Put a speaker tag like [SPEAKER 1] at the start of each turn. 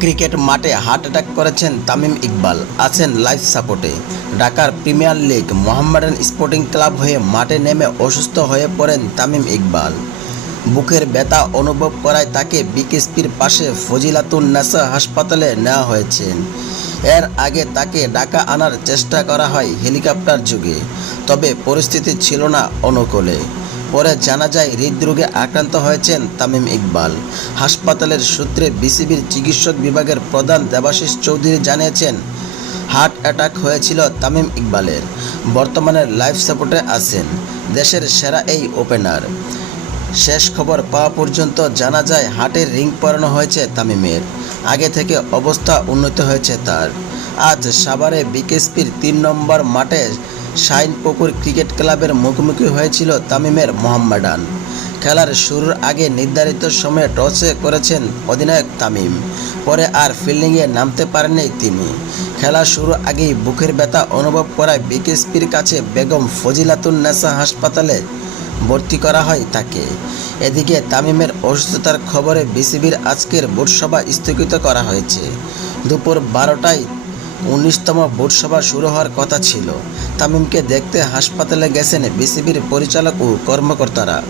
[SPEAKER 1] Cricket মাঠে heart attack করেছেন তামিম ইকবাল। আছেন লাইফ সাপোর্টে। ঢাকার premier league Mohammedan sporting club হয়ে মাঠে নেমে অসুস্থ হয়ে পড়েন তামিম ইকবাল। বুকের ব্যথা অনুভব করায় তাকে বিকেএসপির পাশে ফজিলাতুন নেসা হাসপাতালে নেওয়া হয়েছে। এর আগে তাকে ঢাকা আনার চেষ্টা করা হয় হেলিকপ্টার যুগে, তবে পরিস্থিতি ছিল না অনুকূলে। পরে জানা যায় হৃদরোগে আক্রান্ত হয়েছেন তামিম ইকবাল। হাসপাতালের সূত্রে বিসিবির চিকিৎসক বিভাগের প্রধান দেবাশিস চৌধুরী জানিয়েছেন, হার্ট অ্যাটাক হয়েছিল তামিম ইকবালের। বর্তমানে লাইফ সাপোর্টে আছেন, দেশের সেরা এই ওপেনার। শেষ খবর পাওয়া পর্যন্ত জানা যায় হার্টের রিং পরানো হয়েছে তামিমের। আগে থেকে অবস্থা উন্নত হয়েছে তার। আজ সাভারে বিকেএসপির তিন নম্বর মাঠে শাইনপুকুর ক্রিকেট ক্লাবের মুখোমুখি হয়েছিল তামিমের মোহাম্মডান খেলার শুরুর আগে নির্ধারিত সময়ে টসে করেছেন অধিনায়ক তামিম। পরে আর ফিল্ডিংয়ে নামতে পারেননি তিনি। খেলা শুরু আগেই বুকের ব্যথা অনুভব করায় বিকেএসপির কাছে বেগম ফজিলাতুন নেসা হাসপাতালে ভর্তি করা হয় তাকে। এদিকে তামিমের অসুস্থতার খবরে বিসিবির আজকের বোর্ডসভা স্থগিত করা হয়েছে। দুপুর বারোটায় উনিশতম ভোটসভা শুরু হওয়ার কথা ছিল। তামিমকে দেখতে হাসপাতালে গেছেন বিসিবির পরিচালক ও কর্মকর্তারা।